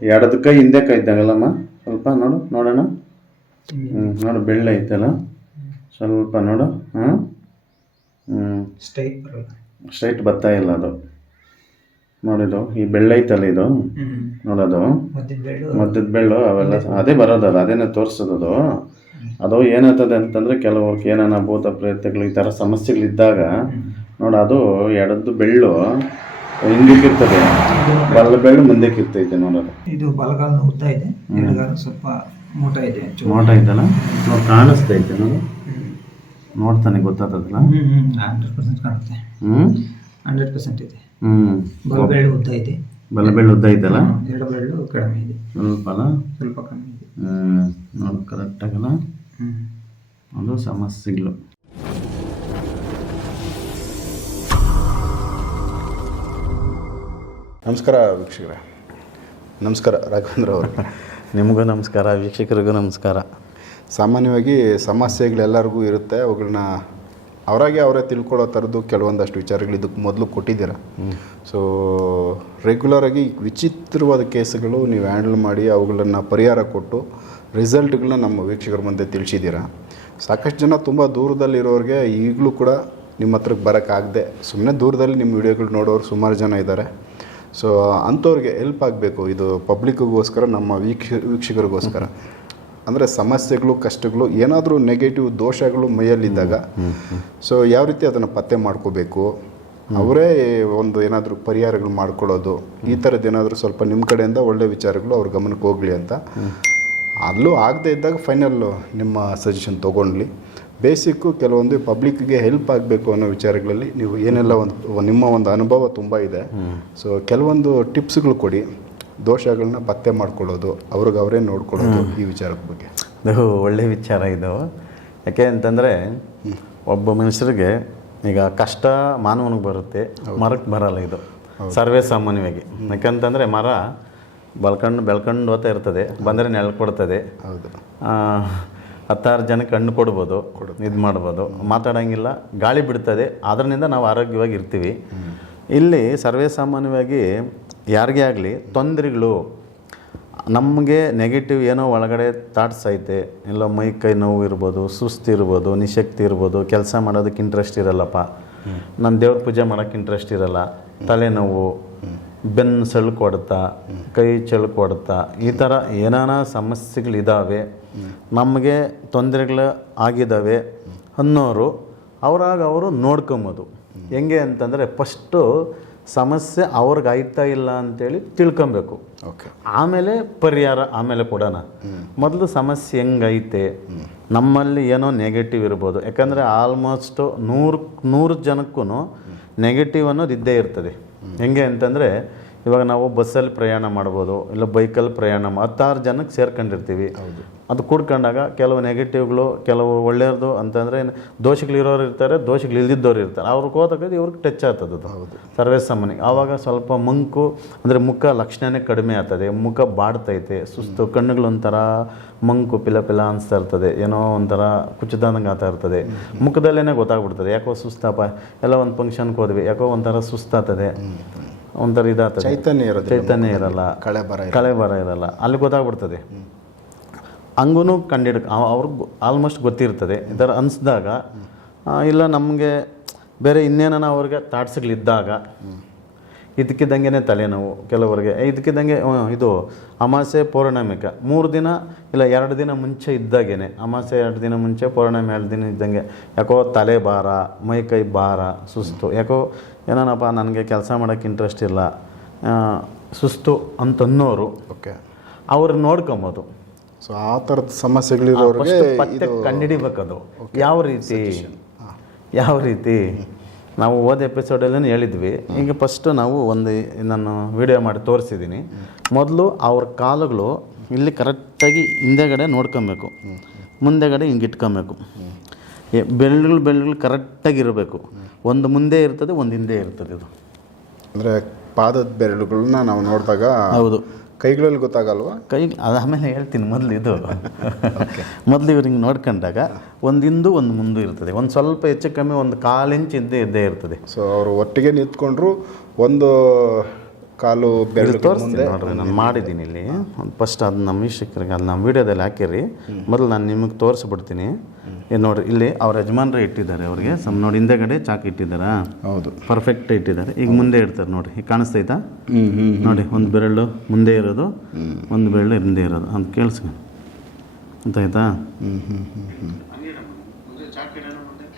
ಎಡದ ಕೈ ಹಿಂದೆ ಕೈ ಇದ್ದಾಗಲ್ಲಮ್ಮ? ಸ್ವಲ್ಪ ನೋಡು ನೋಡೋಣ ಹ್ಞೂ ನೋಡು ಬೆಳ್ಳ ಐತಲ್ಲ? ಸ್ವಲ್ಪ ನೋಡು ಹಾಂ ಹ್ಞೂ ಸ್ಟ್ರೈಟ್ ಸ್ಟ್ರೈಟ್ ಬರ್ತಾ ಇಲ್ಲ ಅದು. ನೋಡಿದು ಈ ಬೆಳ್ಳೆ ಐತಲ್ಲ ಇದು? ನೋಡೋದು ಮದ್ದದ ಬೆಳ್ಳು. ಅವೆಲ್ಲ ಅದೇ ಬರೋದು ಅದು ಅದೇನೇ ತೋರಿಸೋದು ಅದು. ಏನಾಗ್ತದೆ ಅಂತಂದರೆ ಕೆಲವ್ರಿಗೆ ಏನಾನ ಭೂತ ಪ್ರಯತ್ನಗಳು ಈ ಥರ ಸಮಸ್ಯೆಗಳಿದ್ದಾಗ ನೋಡು ಅದು ಎಡದ್ದು ಬೆಳ್ಳು. ಹಿಂದಕ್ಕಿರ್ತದೆ. ಬಲ ಬೆಳ್ಳು ಮುಂದಕ್ಕೆ ಇರ್ತೈತೆ ನೋಡೋದು ಇದು ಬಲಗಾಲ ಉದ್ದ ಇದೆ. ಎಡಗಾಲ ಸ್ವಲ್ಪ ಮೋಟ ಇದೆ ಮೋಟ ಐತಲ್ಲ ನೋಡಿ ಕಾಣಿಸ್ತೈತೆ ನೋಡು. ಹ್ಮ್. ನೋಡ್ತಾನೆ ಗೊತ್ತಾಗ್ತದಲ್ಲ ಹಂಡ್ರೆಡ್ ಪರ್ಸೆಂಟ್ ಕಾಣುತ್ತೆ. ಹ್ಞೂ ಹಂಡ್ರೆಡ್ ಪರ್ಸೆಂಟ್ ಇದೆ. ಹ್ಞೂ ಬಲ ಬೆಳ್ಳು ಉದ್ದ ಇದೆ. ಬಲ ಬೆಳ್ಳು ಉದ್ದ ಐತಲ್ಲ ಎರಡು ಬೆಳ್ಳು ಕಡಿಮೆ ಇದೆ. ಸ್ವಲ್ಪ ಅಲ್ಲ ಸ್ವಲ್ಪ ಕಡಿಮೆ ಇದೆ. ಹ್ಞೂ ನೋಡು ಕರೆಕ್ಟಾಗಲ್ಲ ಅದು ಸಮಸ್ಯೆಗಳು. ನಮಸ್ಕಾರ ವೀಕ್ಷಕರೇ. ನಮಸ್ಕಾರ ರಾಘವೇಂದ್ರ ಅವರು. ನಿಮಗೂ ನಮಸ್ಕಾರ ವೀಕ್ಷಕರಿಗೂ ನಮಸ್ಕಾರ. ಸಾಮಾನ್ಯವಾಗಿ ಸಮಸ್ಯೆಗಳೆಲ್ಲರಿಗೂ ಇರುತ್ತೆ. ಅವುಗಳನ್ನ ಅವರಾಗೆ ಅವರೇ ತಿಳ್ಕೊಳ್ಳೋ ಥರದ್ದು ಕೆಲವೊಂದಷ್ಟು ವಿಚಾರಗಳು ಇದಕ್ಕೆ ಮೊದಲು ಕೊಟ್ಟಿದ್ದೀರ. ಸೊ ರೆಗ್ಯುಲರಾಗಿ ವಿಚಿತ್ರವಾದ ಕೇಸ್ಗಳು ನೀವು ಹ್ಯಾಂಡಲ್ ಮಾಡಿ ಅವುಗಳನ್ನು ಪರಿಹಾರ ಕೊಟ್ಟು ರಿಸಲ್ಟ್ಗಳನ್ನ ನಮ್ಮ ವೀಕ್ಷಕರ ಮುಂದೆ ತಿಳಿಸಿದ್ದೀರಾ. ಸಾಕಷ್ಟು ಜನ ತುಂಬ ದೂರದಲ್ಲಿರೋರಿಗೆ ಈಗಲೂ ಕೂಡ ನಿಮ್ಮ ಹತ್ರಕ್ಕೆ ಬರೋಕ್ಕಾಗದೆ ಸುಮ್ಮನೆ ದೂರದಲ್ಲಿ ನಿಮ್ಮ ವಿಡಿಯೋಗಳು ನೋಡೋರು ಸುಮಾರು ಜನ ಇದ್ದಾರೆ. ಸೊ ಅಂಥವ್ರಿಗೆ ಹೆಲ್ಪ್ ಆಗಬೇಕು. ಇದು ಪಬ್ಲಿಕ್ಗೋಸ್ಕರ ನಮ್ಮ ವೀಕ್ಷ ವೀಕ್ಷಕರಿಗೋಸ್ಕರ. ಅಂದರೆ ಸಮಸ್ಯೆಗಳು ಕಷ್ಟಗಳು ಏನಾದರೂ ನೆಗೆಟಿವ್ ದೋಷಗಳು ಮೈಯಲ್ಲಿದ್ದಾಗ ಸೊ ಯಾವ ರೀತಿ ಅದನ್ನು ಪತ್ತೆ ಮಾಡ್ಕೋಬೇಕು? ಅವರೇ ಒಂದು ಏನಾದರೂ ಪರಿಹಾರಗಳು ಮಾಡ್ಕೊಳ್ಳೋದು. ಈ ಥರದ್ದು ಏನಾದರೂ ಸ್ವಲ್ಪ ನಿಮ್ಮ ಕಡೆಯಿಂದ ಒಳ್ಳೆ ವಿಚಾರಗಳು ಅವ್ರ ಗಮನಕ್ಕೆ ಹೋಗಲಿ ಅಂತ. ಅಲ್ಲೂ ಆಗದೇ ಇದ್ದಾಗ ಫೈನಲ್ಲು ನಿಮ್ಮ ಸಜೆಷನ್ ತೊಗೊಂಡ್ಲಿ. ಬೇಸಿಕ್ಕು ಕೆಲವೊಂದು ಪಬ್ಲಿಕ್ಗೆ ಹೆಲ್ಪ್ ಆಗಬೇಕು ಅನ್ನೋ ವಿಚಾರಗಳಲ್ಲಿ ನೀವು ಏನೆಲ್ಲ ಒಂದು ನಿಮ್ಮ ಒಂದು ಅನುಭವ ತುಂಬ ಇದೆ. ಸೊ ಕೆಲವೊಂದು ಟಿಪ್ಸ್ಗಳು ಕೊಡಿ. ದೋಷಗಳನ್ನ ಪತ್ತೆ ಮಾಡ್ಕೊಳ್ಳೋದು ಅವ್ರಿಗೆ ಅವರೇ ನೋಡ್ಕೊಳ್ಳೋದು ಈ ವಿಚಾರದ ಬಗ್ಗೆ. ಅದು ಒಳ್ಳೆಯ ವಿಚಾರ ಇದು. ಯಾಕೆ ಅಂತಂದರೆ ಒಬ್ಬ ಮನುಷ್ಯರಿಗೆ ಈಗ ಕಷ್ಟ ಮಾನವನಿಗೆ ಬರುತ್ತೆ ಮರಕ್ಕೆ ಬರಲ್ಲ ಇದು. ಸರ್ವೇ ಸಾಮಾನ್ಯವಾಗಿ. ಯಾಕಂತಂದರೆ ಮರ ಬಲ್ಕಂಡು ಬೆಳ್ಕೊಂಡು ಹೋಗ್ತಾ ಇರ್ತದೆ ಬಂದರೆ ನೆರಳು ಕೊಡ್ತದೆ. ಹೌದು. ಹತ್ತಾರು ಜನಕ್ಕೆ ಹಣ್ಣು ಕೊಡ್ಬೋದು ಇದು ಮಾಡ್ಬೋದು. ಮಾತಾಡೋಂಗಿಲ್ಲ ಗಾಳಿ ಬಿಡ್ತದೆ ಅದರಿಂದ ನಾವು ಆರೋಗ್ಯವಾಗಿ ಇರ್ತೀವಿ. ಇಲ್ಲಿ ಸರ್ವೇ ಸಾಮಾನ್ಯವಾಗಿ ಯಾರಿಗೇ ಆಗಲಿ ತೊಂದರೆಗಳು ನಮಗೆ ನೆಗೆಟಿವ್ ಏನೋ ಒಳಗಡೆ ಥಾಟ್ಸ್ ಐತೆ. ಇಲ್ಲ ಮೈ ಕೈ ನೋವು ಇರ್ಬೋದು ಸುಸ್ತು ಇರ್ಬೋದು ನಿಶಕ್ತಿ ಇರ್ಬೋದು ಕೆಲಸ ಮಾಡೋದಕ್ಕೆ ಇಂಟ್ರೆಸ್ಟ್ ಇರಲ್ಲಪ್ಪ. ನಾನು ದೇವ್ರ ಪೂಜೆ ಮಾಡೋಕ್ಕೆ ಇಂಟ್ರೆಸ್ಟ್ ಇರಲ್ಲ. ತಲೆನೋವು ಬೆನ್ನು ಸೆಳ್ಕು ಕೊಡ್ತಾ ಕೈ ಚೆಳ್ಕು ಕೊಡ್ತಾ ಈ ಥರ ಏನಾನ ಸಮಸ್ಯೆಗಳಿದ್ದಾವೆ ನಮಗೆ ತೊಂದರೆಗಳು ಆಗಿದ್ದಾವೆ ಅನ್ನೋರು ಅವರಾಗ ಅವರು ನೋಡ್ಕೊಂಬೋದು. ಹೆಂಗೆ ಅಂತಂದರೆ ಫಸ್ಟು ಸಮಸ್ಯೆ ಅವ್ರಿಗೆ ಆಯ್ತಾ ಇಲ್ಲ ಅಂತೇಳಿ ತಿಳ್ಕೊಬೇಕು. ಓಕೆ. ಆಮೇಲೆ ಪರಿಹಾರ ಆಮೇಲೆ ಕೊಡೋಣ. ಮೊದಲು ಸಮಸ್ಯೆ ಹೆಂಗೈತೆ? ನಮ್ಮಲ್ಲಿ ಏನೋ ನೆಗೆಟಿವ್ ಇರ್ಬೋದು. ಯಾಕಂದರೆ ಆಲ್ಮೋಸ್ಟು ನೂರು ನೂರು ಜನಕ್ಕೂ ನೆಗೆಟಿವ್ ಅನ್ನೋದು ಇದ್ದೇ ಇರ್ತದೆ. ಹೆಂಗೆ ಅಂತಂದರೆ ಇವಾಗ ನಾವು ಬಸ್ಸಲ್ಲಿ ಪ್ರಯಾಣ ಮಾಡ್ಬೋದು ಇಲ್ಲ ಬೈಕಲ್ಲಿ ಪ್ರಯಾಣ ಹತ್ತಾರು ಜನಕ್ಕೆ ಸೇರ್ಕೊಂಡಿರ್ತೀವಿ. ಅದು ಕೂಡ್ಕೊಂಡಾಗ ಕೆಲವು ನೆಗೆಟಿವ್ಗಳು ಕೆಲವು ಒಳ್ಳೆಯದು ಅಂತಂದರೆ ದೋಷಗಳಿರೋರು ಇರ್ತಾರೆ ದೋಷಗಳು ಇಲ್ದಿದ್ದವ್ರು ಇರ್ತಾರೆ. ಅವ್ರಿಗೆ ಹೋದಾಗ ಇವ್ರಿಗೆ ಟಚ್ ಆಗ್ತದೆ ಅದು. ಸರ್ವೇ ಸಾಮಾನ್ಯ ಆವಾಗ ಸ್ವಲ್ಪ ಮಂಕು ಅಂದರೆ ಮುಖ ಲಕ್ಷಣನೇ ಕಡಿಮೆ ಆಗ್ತದೆ ಮುಖ ಬಾಡ್ತೈತೆ ಸುಸ್ತು ಕಣ್ಣುಗಳು ಒಂಥರ ಮಂಕು ಪಿಲ ಪಿಲ ಅನಿಸ್ತಾ ಇರ್ತದೆ ಏನೋ ಒಂಥರ ಕುಚಿದಂಗೆ ಆತ ಇರ್ತದೆ. ಮುಖದಲ್ಲೇ ಗೊತ್ತಾಗ್ಬಿಡ್ತದೆ ಯಾಕೋ ಸುಸ್ತಪ್ಪ ಎಲ್ಲ ಒಂದು ಫಂಕ್ಷನ್ಗೆ ಹೋದ್ವಿ ಯಾಕೋ ಒಂಥರ ಸುಸ್ತಾಗ್ತದೆ. ಒಂಥರ ಇದಾಗ್ತದೆ ಚೈತನ್ಯ ಇರೋದು ಚೈತನ್ಯ ಇರಲ್ಲ. ಕಳೆ ಬರ. ಕಳೆ ಬರ ಇರಲ್ಲ. ಅಲ್ಲಿ ಗೊತ್ತಾಗ್ಬಿಡ್ತದೆ. ಹಂಗೂ ಕಂಡಿಡ್ ಅವ್ರಿಗೆ ಆಲ್ಮೋಸ್ಟ್ ಗೊತ್ತಿರ್ತದೆ. ಈ ಥರ ಅನಿಸ್ದಾಗ ಇಲ್ಲ ನಮಗೆ ಬೇರೆ ಇನ್ನೇನ ಅವ್ರಿಗೆ ಥಾಟ್ಸ್ಗಳಿದ್ದಾಗ ಇದಕ್ಕಿದ್ದಂಗೆ ತಲೆನೋವು ಕೆಲವರಿಗೆ. ಇದಕ್ಕಿದ್ದಂಗೆ ಇದು ಅಮಾಸೆ ಪೌರ್ಣಮಿಕ. ಮೂರು ದಿನ ಇಲ್ಲ ಎರಡು ದಿನ ಮುಂಚೆ ಇದ್ದಾಗೇನೆ. ಅಮಾಸೆ ಎರಡು ದಿನ ಮುಂಚೆ ಪೌರ್ಣಮಿ ಎರಡು ದಿನ ಇದ್ದಂಗೆ. ಯಾಕೋ ತಲೆ ಭಾರ ಮೈ ಕೈ ಭಾರ ಸುಸ್ತು. ಯಾಕೋ ಏನೋನಪ್ಪ ನನಗೆ ಕೆಲಸ ಮಾಡೋಕ್ಕೆ ಇಂಟ್ರೆಸ್ಟ್ ಇಲ್ಲ. ಸುಸ್ತು ಅಂತನ್ನೋರು ಓಕೆ. ಅವ್ರನ್ನ ನೋಡ್ಕೊಬೋದು. ಸೊ ಆ ಥರದ ಸಮಸ್ಯೆಗಳಿರೋರಿಗೆ ಫಸ್ಟ್ ಪತ್ತೆ ಕಂಡಿಡಿಬೇಕದು ಯಾವ ರೀತಿ? ಯಾವ ರೀತಿ? ನಾವು ಹೋದ ಎಪಿಸೋಡಲ್ಲಿ ಹೇಳಿದ್ವಿ. ಈಗ ಫಸ್ಟ್ ನಾವು ಒಂದು ನಾನು ವಿಡಿಯೋ ಮಾಡಿ ತೋರಿಸಿದ್ದೀನಿ. ಮೊದಲು ಅವ್ರ ಕಾಲುಗಳು ಇಲ್ಲಿ ಕರೆಕ್ಟಾಗಿ ಹಿಂದೆಗಡೆ ನೋಡ್ಕೊಬೇಕು. ಮುಂದೆಗಡೆ ಹಿಂಗೆ ಇಟ್ಕೊಬೇಕು. ಬೆಳ್ಳುಗಳು ಬೆಳ್ಳುಗಳು ಕರೆಕ್ಟಾಗಿ ಇರಬೇಕು. ಒಂದು ಮುಂದೆ ಇರ್ತದೆ ಒಂದು ಹಿಂದೆ ಇರ್ತದೆ ಇದು. ಅಂದರೆ ಪಾದದ ಬೆರಳುಗಳನ್ನ ನಾವು ನೋಡಿದಾಗ ಹೌದು. ಕೈಗಳಲ್ಲಿ ಗೊತ್ತಾಗಲ್ವಾ? ಕೈ ಆಮೇಲೆ ಹೇಳ್ತೀನಿ ಮೊದಲು ಇದು. ಮೊದಲು ಇವ್ರಿಗೆ ನೋಡ್ಕೊಂಡಾಗ ಒಂದು ಹಿಂದು ಒಂದು ಮುಂದೆ ಇರ್ತದೆ. ಒಂದು ಸ್ವಲ್ಪ ಹೆಚ್ಚು ಕಮ್ಮಿ ಒಂದು ಕಾಲು ಇಂಚು ಇದ್ದೇ ಇದ್ದೇ ಇರ್ತದೆ. ಸೊ ಅವರು ಒಟ್ಟಿಗೆ ನಿಂತ್ಕೊಂಡ್ರು ಒಂದು ಕಾಲು ಬೆರಳು ತೋರಿಸ್ತೀನಿ ನೋಡ್ರಿ ನಾನು ಮಾಡಿದ್ದೀನಿ ಇಲ್ಲಿ. ಫಸ್ಟ್ ಅದು ನಮ್ಮ ವೀಕ್ಷಕರಿಗೆ ಅದು ನಮ್ಮ ವಿಡಿಯೋದಲ್ಲಿ ಹಾಕಿರಿ. ಮೊದಲು ನಾನು ನಿಮಗೆ ತೋರಿಸ್ಬಿಡ್ತೀನಿ. ನೋಡ್ರಿ ಇಲ್ಲಿ ಅವ್ರ ಯಜಮಾನ್ರೆ ಇಟ್ಟಿದ್ದಾರೆ ಅವ್ರಿಗೆ. ಸಮ್ ನೋಡಿ ಹಿಂದೆಗಡೆ ಚಾಕ್ ಇಟ್ಟಿದ್ದಾರೆ? ಹೌದು. ಪರ್ಫೆಕ್ಟ್ ಇಟ್ಟಿದ್ದಾರೆ. ಈಗ ಮುಂದೆ ಇಡ್ತಾರೆ ನೋಡ್ರಿ. ಈಗ ಕಾಣಿಸ್ತೈತಾ? ನೋಡಿ ಒಂದು ಬೆರಳು ಮುಂದೆ ಇರೋದು ಒಂದು ಬೆರಳು ಹಿಂದೆ ಇರೋದು. ಅಂತ ಕೇಳಿಸ್ಕೊ. ಗೊತ್ತಾಯ್ತಾ ಹ್ಞೂ ಹ್ಞೂ ಹ್ಞೂ ಹ್ಞೂ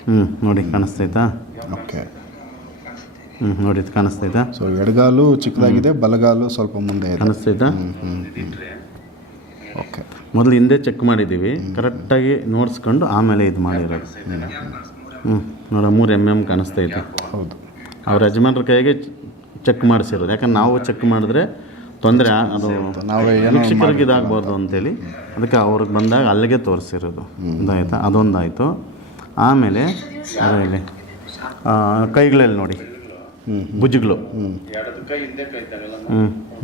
ಹ್ಞೂ ನೋಡಿ ಕಾಣಿಸ್ತೈತಾ? ಓಕೆ. ನೋಡಿ ಇದು ಕಾಣಿಸ್ತೈತಾ ಸೊ ಎಡಗಾಲು ಚಿಕ್ಕದಾಗಿದೆ ಬಲಗಾಲು ಸ್ವಲ್ಪ ಮುಂದೆ ಇದೆ. ಕಾಣಿಸ್ತೈತಾ ಓಕೆ ಮೊದಲು ಹಿಂದೆ ಚೆಕ್ ಮಾಡಿದ್ದೀವಿ. ಕರೆಕ್ಟಾಗಿ ನೋಡಿಸ್ಕೊಂಡು ಆಮೇಲೆ ಇದು ಮಾಡಿರೋದು. ಹ್ಞೂ ನೋಡ ಮೂರು ಎಂ ಎಂ ಕಾಣಿಸ್ತೈತೆ ಹೌದು. ಅವ್ರ ಯಜಮಾನ್ರ ಕೈಗೆ ಚೆಕ್ ಮಾಡಿಸಿರೋದು. ಯಾಕಂದ್ರೆ ನಾವು ಚೆಕ್ ಮಾಡಿದ್ರೆ ತೊಂದರೆ ಅದು ಶಿಕ್ಷಕರಿಗೆ ಇದಾಗ್ಬಾರ್ದು ಅಂತೇಳಿ. ಅದಕ್ಕೆ ಅವ್ರಿಗೆ ಬಂದಾಗ ಅಲ್ಲಿಗೆ ತೋರಿಸಿರೋದು. ಇದಾಯ್ತಾ? ಅದೊಂದಾಯಿತು. ಆಮೇಲೆ ಅದೇ ಕೈಗಳಲ್ಲಿ ನೋಡಿ. ಭುಜಗಳು ಹ್ಞೂ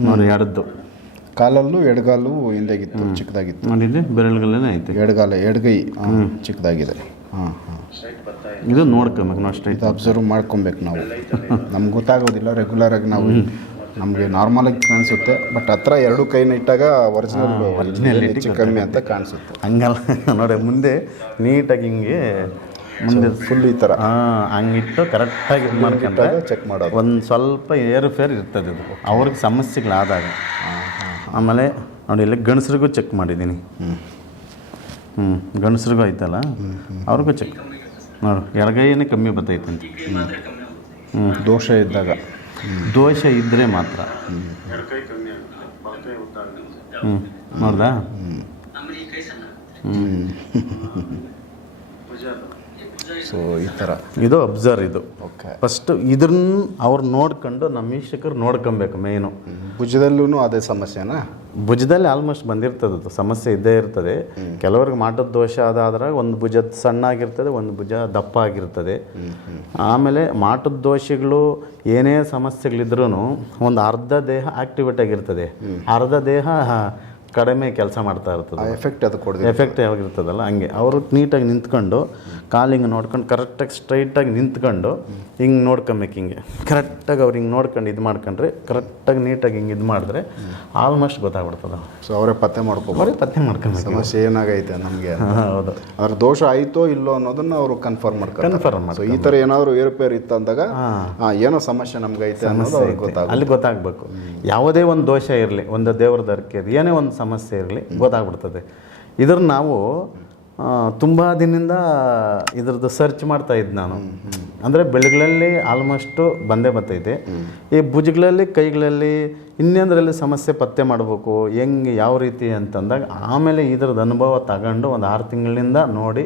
ನೋಡಿ ಎಡದ್ದು ಕಾಲಲ್ಲೂ ಎಡಗಾಲು ಹಿಂದೆಗಿತ್ತು ಚಿಕ್ಕದಾಗಿತ್ತು. ನೋಡಿದ್ದೆ ಬೆರಳುಗಳೇ ಐತೆ. ಎಡಗಾಲ ಎಡಗೈ ಚಿಕ್ಕದಾಗಿದೆ. ಹಾಂ ಹಾಂ. ಇದು. ನೋಡ್ಕೊಬೇಕು ನಾವು ಸ್ಟ್ರೈಟ್ ಇದು ಅಬ್ಸರ್ವ್ ಮಾಡ್ಕೊಬೇಕು ನಾವು. ನಮ್ಗೆ ಗೊತ್ತಾಗೋದಿಲ್ಲ ರೆಗ್ಯುಲರ್ ಆಗಿ ನಾವು ನಮಗೆ ನಾರ್ಮಲ್ ಆಗಿ ಕಾಣಿಸುತ್ತೆ ಬಟ್ ಹತ್ರ ಎರಡು ಕೈನ ಇಟ್ಟಾಗ ಒರಿಜಿನಲ್ ಹೆಚ್ಚು ಕಮ್ಮಿ ಅಂತ ಕಾಣಿಸುತ್ತೆ. ಹಂಗಲ್ಲ ನೋಡಿ ಮುಂದೆ ನೀಟಾಗಿ ಹಿಂಗೆ ಮುಂದೆ ಫುಲ್ ಈ ಥರ ಹಾಂ ಹಂಗಿಟ್ಟು ಕರೆಕ್ಟಾಗಿ ಇದು ಮಾಡ್ಕೊಂಡ್ರೆ ಚೆಕ್ ಮಾಡೋದು. ಒಂದು ಸ್ವಲ್ಪ ಏರುಫೇರು ಇರ್ತದೆ ಇದು. ಅವ್ರಿಗೆ ಸಮಸ್ಯೆಗಳಾದಾಗ ಆಮೇಲೆ ನೋಡಿ ಇಲ್ಲಿ ಗಂಡಸ್ರಿಗೂ ಚೆಕ್ ಮಾಡಿದ್ದೀನಿ. ಹ್ಞೂ ಗಂಡಸ್ರಿಗೂ ಐತಲ್ಲ ಅವ್ರಿಗೂ ಚೆಕ್ ನೋಡಿ ಎಡಗೈನೇ ಕಮ್ಮಿ ಅಂತ. ಹ್ಞೂ ದೋಷ ಇದ್ದಾಗ. ದೋಷ ಇದ್ದರೆ ಮಾತ್ರ. ಹ್ಞೂ ನೋಡ್ದಾ? ಸೊ ಈ ಥರ ಇದು ಅಬ್ಸರ್ವ್ ಇದು. ಓಕೆ ಫಸ್ಟ್ ಇದನ್ನ ಅವ್ರು ನೋಡ್ಕೊಂಡು ನಮ್ಮ ವೀಕ್ಷಕರು ನೋಡ್ಕೊಬೇಕು ಮೇನು ಭುಜದಲ್ಲೂ ಅದೇ ಸಮಸ್ಯೆನಾ? ಭುಜದಲ್ಲಿ ಆಲ್ಮೋಸ್ಟ್ ಬಂದಿರ್ತದೆ ಅದು. ಸಮಸ್ಯೆ ಇದ್ದೇ ಇರ್ತದೆ. ಕೆಲವ್ರಿಗೆ ಮಾಟದ ದೋಷ ಅದಾದ್ರೆ ಒಂದು ಭುಜ ಸಣ್ಣ ಆಗಿರ್ತದೆ ಒಂದು ಭುಜ ದಪ್ಪ ಆಗಿರ್ತದೆ ಆಮೇಲೆ ಮಾಟದ ದೋಷಗಳು ಏನೇ ಸಮಸ್ಯೆಗಳಿದ್ರೂ ಒಂದು ಅರ್ಧ ದೇಹ ಆಕ್ಟಿವೇಟ್ ಆಗಿರ್ತದೆ. ಅರ್ಧ ದೇಹ ಕಡಿಮೆ ಕೆಲಸ ಮಾಡ್ತಾ ಇರ್ತದೆ. ಎಫೆಕ್ಟ್ ಅದು ಕೊಡೋದು ಎಫೆಕ್ಟ್ ಯಾವಾಗಿರ್ತದಲ್ಲ ಹಂಗೆ. ಅವರು ನೀಟಾಗಿ ನಿಂತ್ಕೊಂಡು ಕಾಲಿಂಗ್ ನೋಡ್ಕೊಂಡು ಕರೆಕ್ಟಾಗಿ ಸ್ಟ್ರೈಟಾಗಿ ನಿಂತ್ಕೊಂಡು ಹಿಂಗೆ ನೋಡ್ಕೊಬೇಕು ಹಿಂಗೆ. ಕರೆಕ್ಟಾಗಿ ಅವ್ರು ಹಿಂಗೆ ನೋಡ್ಕೊಂಡು ಇದು ಮಾಡ್ಕೊಂಡ್ರೆ ಕರೆಕ್ಟಾಗಿ ನೀಟಾಗಿ ಹಿಂಗೆ ಇದು ಮಾಡಿದ್ರೆ ಆಲ್ಮೋಸ್ಟ್ ಗೊತ್ತಾಗ್ಬಿಡ್ತದೆ ಸೊ ಅವರೇ ಪತ್ತೆ ಮಾಡ್ಕೋಬೋದು. ಅವರೇ ಪತ್ತೆ ಮಾಡ್ಕೊಬೇಕು. ಸಮಸ್ಯೆ ಏನಾಗೈತೆ ನಮಗೆ? ಹೌದು. ಅದ್ರ ದೋಷ ಆಯಿತೋ ಇಲ್ಲೋ ಅನ್ನೋದನ್ನ ಅವರು ಕನ್ಫರ್ಮ್ ಮಾಡ್ಕೊಂಡು ಕನ್ಫರ್ಮ್ ಸೊ ಈ ಥರ ಏನಾದರೂ ಏರುಪೇರು ಇತ್ತು ಅಂದಾಗ ಏನೋ ಸಮಸ್ಯೆ ನಮ್ಗೆ ಐತೆ ಅನ್ನೋದು ಅವ್ರಿಗೆ ಗೊತ್ತಾಗುತ್ತೆ. ಅಲ್ಲಿ ಗೊತ್ತಾಗಬೇಕು. ಯಾವುದೇ ಒಂದು ದೋಷ ಇರಲಿ ಒಂದು ದೇವ್ರ ದರ್ಕೆ ಏನೇ ಒಂದು ಸಮಸ್ಯೆ ಇರಲಿ ಗೊತ್ತಾಗ್ಬಿಡ್ತದೆ. ಇದ್ರ ನಾವು ತುಂಬ ದಿನದಿಂದ ಇದ್ರದ್ದು ಸರ್ಚ್ ಮಾಡ್ತಾ ಇದ್ದೆ ನಾನು. ಅಂದರೆ ಬೆಳೆಗಳಲ್ಲಿ ಆಲ್ಮೋಸ್ಟು ಬಂದೇ ಬರ್ತೈತೆ. ಈ ಭುಜಗಳಲ್ಲಿ ಕೈಗಳಲ್ಲಿ ಇನ್ನೊಂದರಲ್ಲಿ ಸಮಸ್ಯೆ ಪತ್ತೆ ಮಾಡಬೇಕು ಹೆಂಗೆ ಯಾವ ರೀತಿ ಅಂತಂದಾಗ ಆಮೇಲೆ ಇದ್ರದ್ದು ಅನುಭವ ತಗೊಂಡು ಒಂದು ಆರು ತಿಂಗಳಿಂದ ನೋಡಿ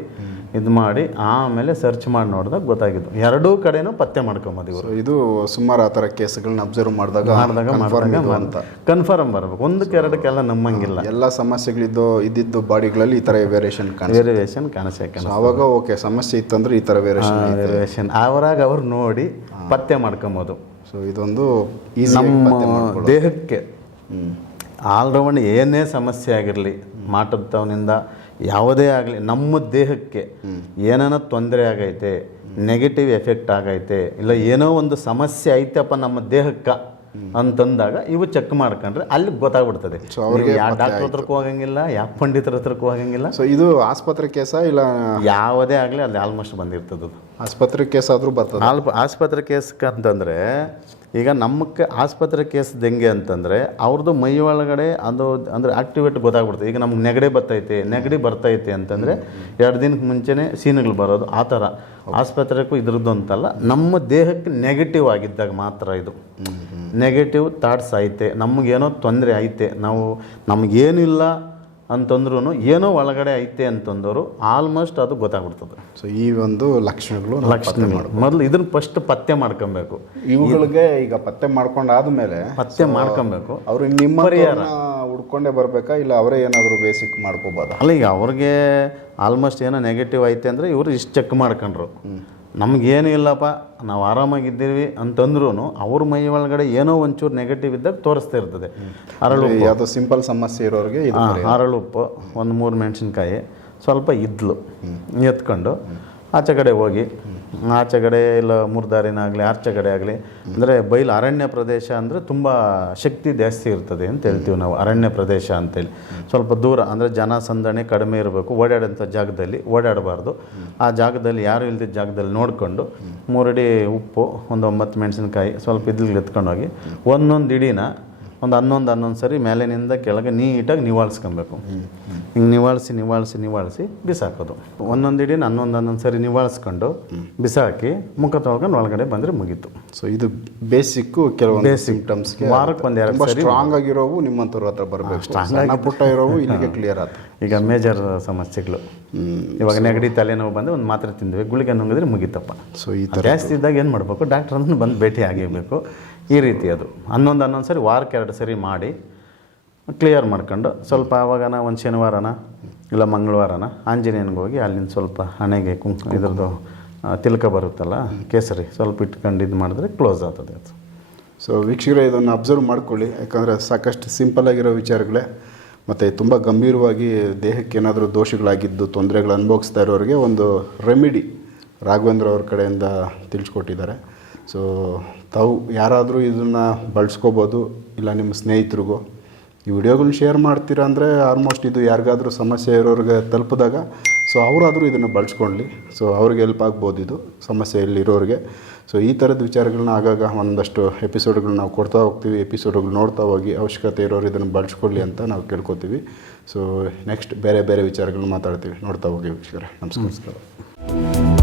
ಇದು ಮಾಡಿ ಆಮೇಲೆ ಸರ್ಚ್ ಮಾಡಿ ನೋಡಿದಾಗ ಗೊತ್ತಾಗಿದ್ದು. ಎರಡೂ ಕಡೆನೂ ಪತ್ತೆ ಮಾಡ್ಕೊಂಬೋದು ಇವರು ಇದು ಸುಮಾರು ಆ ಥರ ಕೇಸ್ಗಳನ್ನ ಅಬ್ಸರ್ವ್ ಮಾಡಿದಾಗ ಮಾಡಿದಾಗ ಮಾಡಿದಾಗ ಅಂತ. ಕನ್ಫರ್ಮ್ ಬರಬೇಕು. ಒಂದಕ್ಕೆ ಎರಡಕ್ಕೆಲ್ಲ ನಮ್ಮಂಗಿಲ್ಲ. ಎಲ್ಲ ಸಮಸ್ಯೆಗಳಿದ್ದು ಇದ್ದಿದ್ದು ಬಾಡಿಗಳಲ್ಲಿ ಈ ಥರ ವೇರಿಯೇಷನ್ ವೇರಿಯೇಷನ್ ಕಾಣಿಸ್ಯಾಕೆ ಅವಾಗ ಓಕೆ ಸಮಸ್ಯೆ ಇತ್ತಂದ್ರೆ ಈ ಥರ ವೇರಿಯೇಷನ್ ವೇರಿಯೇಷನ್ ಅವರಾಗ ಅವ್ರು ನೋಡಿ ಪತ್ತೆ ಮಾಡ್ಕೊಬೋದು. ಸೊ ಇದೊಂದು ಈ ನಮ್ಮ ದೇಹಕ್ಕೆ ಆಲ್ರೌಂಡ್ ಏನೇ ಸಮಸ್ಯೆ ಆಗಿರಲಿ ಮಾಟದವನಿಂದ ಯಾವುದೇ ಆಗಲಿ ನಮ್ಮ ದೇಹಕ್ಕೆ ಏನೇನೋ ತೊಂದರೆ ಆಗೈತೆ ನೆಗೆಟಿವ್ ಎಫೆಕ್ಟ್ ಆಗೈತೆ ಇಲ್ಲ ಏನೋ ಒಂದು ಸಮಸ್ಯೆ ಐತಪ್ಪ ನಮ್ಮ ದೇಹಕ್ಕೆ ಅಂತಂದಾಗ ಇವು ಚೆಕ್ ಮಾಡ್ಕೊಂಡ್ರೆ ಅಲ್ಲಿ ಗೊತ್ತಾಗ್ಬಿಡ್ತದೆ. ಯಾವ ಡಾಕ್ಟರ್ ಹತ್ರಕ್ಕೂ ಹೋಗಂಗಿಲ್ಲ ಯಾವ ಪಂಡಿತರ ಹತ್ರಕ್ಕೂ ಹೋಗಂಗಿಲ್ಲ. ಸೊ ಇದು ಆಸ್ಪತ್ರೆ ಕೇಸ ಇಲ್ಲ? ಯಾವುದೇ ಆಗಲಿ ಅಲ್ಲಿ ಆಲ್ಮೋಸ್ಟ್ ಬಂದಿರ್ತದ ಆಸ್ಪತ್ರೆ ಕೇಸ್ ಆದರೂ ಬರ್ತದೆ. ಆಲ್ಪ ಆಸ್ಪತ್ರೆ ಕೇಸ್ ಅಂತಂದರೆ ಈಗ ನಮಗೆ ಆಸ್ಪತ್ರೆ ಕೇಸ್ ಹೆಂಗೆ ಅಂತಂದರೆ ಅವ್ರದ್ದು ಮೈ ಒಳಗಡೆ ಅದು ಅಂದರೆ ಆಕ್ಟಿವೇಟ್ ಗೊತ್ತಾಗ್ಬಿಡ್ತದೆ. ಈಗ ನಮ್ಗೆ ನೆಗಡಿ ಬರ್ತೈತೆ ನೆಗಡಿ ಬರ್ತೈತೆ ಅಂತಂದರೆ ಎರಡು ದಿನಕ್ಕೆ ಮುಂಚೆನೇ ಸೀನುಗಳು ಬರೋದು ಆ ಥರ. ಆಸ್ಪತ್ರೆಗೂ ಇದ್ರದ್ದು ಅಂತಲ್ಲ ನಮ್ಮ ದೇಹಕ್ಕೆ ನೆಗೆಟಿವ್ ಆಗಿದ್ದಾಗ ಮಾತ್ರ ಇದು. ನೆಗೆಟಿವ್ ಥಾಟ್ಸ್ ಐತೆ ನಮಗೇನೋ ತೊಂದರೆ ಐತೆ ನಾವು ನಮಗೇನಿಲ್ಲ ಅಂತಂದ್ರೂ ಏನೋ ಒಳಗಡೆ ಐತೆ ಅಂತಂದವರು ಆಲ್ಮೋಸ್ಟ್ ಅದು ಗೊತ್ತಾಗ್ಬಿಡ್ತದೆ. ಸೊ ಈ ಒಂದು ಲಕ್ಷಣಗಳು ಲಕ್ಷಣ ಮೊದಲು ಇದನ್ನ ಫಸ್ಟ್ ಪತ್ತೆ ಮಾಡ್ಕೊಬೇಕು. ಇವುಗಳಿಗೆ ಈಗ ಪತ್ತೆ ಮಾಡ್ಕೊಂಡು ಆದ್ಮೇಲೆ ಪತ್ತೆ ಮಾಡ್ಕೊಬೇಕು. ಅವ್ರು ನಿಮ್ಮ ಹುಡ್ಕೊಂಡೇ ಬರ್ಬೇಕಾ ಇಲ್ಲ ಅವರೇ ಏನಾದರೂ ಬೇಸಿಕ್ ಮಾಡ್ಕೋಬೋದಾ? ಅಲ್ಲ ಈಗ ಅವ್ರಿಗೆ ಆಲ್ಮೋಸ್ಟ್ ಏನೋ ನೆಗೆಟಿವ್ ಐತೆ ಅಂದರೆ ಇವರು ಇಷ್ಟು ಚೆಕ್ ಮಾಡ್ಕೊಂಡ್ರು. ನಮಗೇನು ಇಲ್ಲಪ್ಪ ನಾವು ಆರಾಮಾಗಿದ್ದೀವಿ ಅಂತಂದ್ರೂ ಅವ್ರ ಮೈ ಒಳಗಡೆ ಏನೋ ಒಂಚೂರು ನೆಗೆಟಿವ್ ಇದ್ದಾಗ ತೋರಿಸ್ತಾ ಇರ್ತದೆ. ಅರಳು ಯಾವುದೋ ಸಿಂಪಲ್ ಸಮಸ್ಯೆ ಇರೋರಿಗೆ ಇದು ಹಾಂ ಅರಳು ಉಪ್ಪು ಒಂದು ಮೂರು ಮೆಣಸಿನ್ಕಾಯಿ ಸ್ವಲ್ಪ ಇದ್ಲು ಎತ್ಕೊಂಡು ಆಚೆ ಕಡೆ ಹೋಗಿ ಆಚೆ ಕಡೆ ಇಲ್ಲ ಮೂರ್ದಾರಿನಾಗಲಿ ಆರ್ಚೆ ಕಡೆ ಆಗಲಿ, ಅಂದರೆ ಬಯಲು ಅರಣ್ಯ ಪ್ರದೇಶ ಅಂದರೆ ತುಂಬ ಶಕ್ತಿ ಜಾಸ್ತಿ ಇರ್ತದೆ ಅಂತ ಹೇಳ್ತೀವಿ ನಾವು, ಅರಣ್ಯ ಪ್ರದೇಶ ಅಂತೇಳಿ. ಸ್ವಲ್ಪ ದೂರ, ಅಂದರೆ ಜನ ಸಂದಣಿ ಕಡಿಮೆ ಇರಬೇಕು, ಓಡಾಡೋಂಥ ಜಾಗದಲ್ಲಿ ಓಡಾಡಬಾರ್ದು. ಆ ಜಾಗದಲ್ಲಿ ಯಾರು ಇಲ್ಲದ ಜಾಗದಲ್ಲಿ ನೋಡಿಕೊಂಡು ಮೂರಡಿ ಉಪ್ಪು, ಒಂದು ಒಂಬತ್ತು ಮೆಣಸಿನಕಾಯಿ ಸ್ವಲ್ಪ ಇದ್ಲಿಗೆ ಎತ್ಕೊಂಡೋಗಿ, ಒಂದೊಂದು ಇಡೀನ ಒಂದು ಹನ್ನೊಂದು ಹನ್ನೊಂದು ಸರಿ ಮೇಲಿನಿಂದ ಕೆಳಗೆ ನೀಟಾಗಿ ನಿವಾಳಿಸ್ಕೊಬೇಕು. ಹಿಂಗೆ ನಿವಾಳಿಸಿ ನಿವಾಳಿಸಿ ನಿವಾಳಿಸಿ ಬಿಸಾಕೋದು. ಒಂದೊಂದು ಹಿಡಿನ ಹನ್ನೊಂದು ಹನ್ನೊಂದು ಸರಿ ನಿವಾಳಿಸ್ಕೊಂಡು ಬಿಸಾಕಿ ಮುಖ ತೊಳ್ಕೊಂಡು ಒಳಗಡೆ ಬಂದರೆ ಮುಗೀತು. ಸೊ ಇದು ಬೇಸಿಕ್ಕು ಕೆಲವು ಸಿಂಪ್ಟಮ್ಸ್ ವಾರಕ್ಕೆ ಒಂದು ಎರಡು ಸ್ಟ್ರಾಂಗ್ ಆಗಿರೋವು ನಿಮ್ಮಂಥವ್ರ ಹತ್ರ ಬರಬೇಕು. ಸ್ಟ್ರಾಂಗ್ ಪುಟ್ಟ ಇರೋವು ಇಲ್ಲಿಗೆ ಕ್ಲಿಯರ್ ಆಯ್ತು ಈಗ ಮೇಜರ್ ಸಮಸ್ಯೆಗಳು. ಇವಾಗ ನೆಗಡಿ ತಲೆನೋವು ಬಂದು ಒಂದು ಮಾತ್ರೆ ತಿಂದ್ವಿ. ಗುಳಿಗೆ ನುಂಗಿದ್ರೆ ಮುಗೀತಪ್ಪ. ಸೊ ಈ ಥರ ಜಾಸ್ತಿ ಇದ್ದಾಗ ಏನು ಮಾಡಬೇಕು? ಡಾಕ್ಟ್ರನ್ನು ಬಂದು ಭೇಟಿ ಆಗಿರಬೇಕು. ಈ ರೀತಿ ಅದು. ಹನ್ನೊಂದು ಹನ್ನೊಂದು ಸರಿ ವಾರಕ್ಕೆ ಎರಡು ಸರಿ ಮಾಡಿ ಕ್ಲಿಯರ್ ಮಾಡ್ಕೊಂಡು ಸ್ವಲ್ಪ ಆವಾಗನ ಒಂದು ಶನಿವಾರನ ಇಲ್ಲ ಮಂಗಳವಾರನ ಆಂಜನೇಯನಿಗೆ ಹೋಗಿ ಅಲ್ಲಿಂದ ಸ್ವಲ್ಪ ಹಣೆಗೆ ಕುಂಕುಮ ಇದ್ರದ್ದು ತಿಲಕ ಬರುತ್ತಲ್ಲ, ಕೇಸರಿ ಸ್ವಲ್ಪ ಇಟ್ಕೊಂಡು ಇದು ಮಾಡಿದ್ರೆ ಕ್ಲೋಸ್ ಆಗ್ತದೆ ಅದು. ಸೊ ವೀಕ್ಷಕರೇ, ಇದನ್ನು ಅಬ್ಸರ್ವ್ ಮಾಡ್ಕೊಳ್ಳಿ. ಯಾಕಂದರೆ ಸಾಕಷ್ಟು ಸಿಂಪಲ್ ಆಗಿರೋ ವಿಚಾರಗಳೇ, ಮತ್ತು ತುಂಬ ಗಂಭೀರವಾಗಿ ದೇಹಕ್ಕೆ ಏನಾದರೂ ದೋಷಗಳಾಗಿದ್ದು ತೊಂದರೆಗಳು ಅನುಭವಿಸ್ತಾ ಇರೋರಿಗೆ ಒಂದು ರೆಮಿಡಿ ರಾಘವೇಂದ್ರ ಅವ್ರ ಕಡೆಯಿಂದ ತಿಳಿಸ್ಕೊಟ್ಟಿದ್ದಾರೆ. ಸೊ ತಾವು ಯಾರಾದರೂ ಇದನ್ನು ಬಳಸ್ಕೋಬೋದು, ಇಲ್ಲ ನಿಮ್ಮ ಸ್ನೇಹಿತರಿಗೂ, ಈ ವಿಡಿಯೋಗಳು ಶೇರ್ ಮಾಡ್ತೀರಾ ಅಂದರೆ ಆಲ್ಮೋಸ್ಟ್ ಇದು ಯಾರಿಗಾದರೂ ಸಮಸ್ಯೆ ಇರೋರಿಗೆ ತಲುಪಿದಾಗ ಸೊ ಅವರಾದರೂ ಇದನ್ನು ಬಳಸ್ಕೊಳ್ಳಿ ಸೊ ಅವ್ರಿಗೆ ಹೆಲ್ಪ್ ಆಗ್ಬೋದು ಇದು, ಸಮಸ್ಯೆ ಇರೋರಿಗೆ. ಸೊ ಈ ಥರದ ವಿಚಾರಗಳನ್ನ ಆಗಾಗ ಒಂದಷ್ಟು ಎಪಿಸೋಡ್ಗಳನ್ನ ನಾವು ಕೊಡ್ತಾ ಹೋಗ್ತೀವಿ ಎಪಿಸೋಡ್ಗಳು ನೋಡ್ತಾ ಹೋಗಿ ಅವಶ್ಯಕತೆ ಇರೋರು ಇದನ್ನು ಬಳಸ್ಕೊಳ್ಳಿ ಅಂತ ನಾವು ಕೇಳ್ಕೊತೀವಿ. ಸೊ ನೆಕ್ಸ್ಟ್ ಬೇರೆ ಬೇರೆ ವಿಚಾರಗಳನ್ನ ಮಾತಾಡ್ತೀವಿ, ನೋಡ್ತಾ ಹೋಗಿ ವೀಕ್ಷಕರೇ. ನಮಸ್ಕಾರ.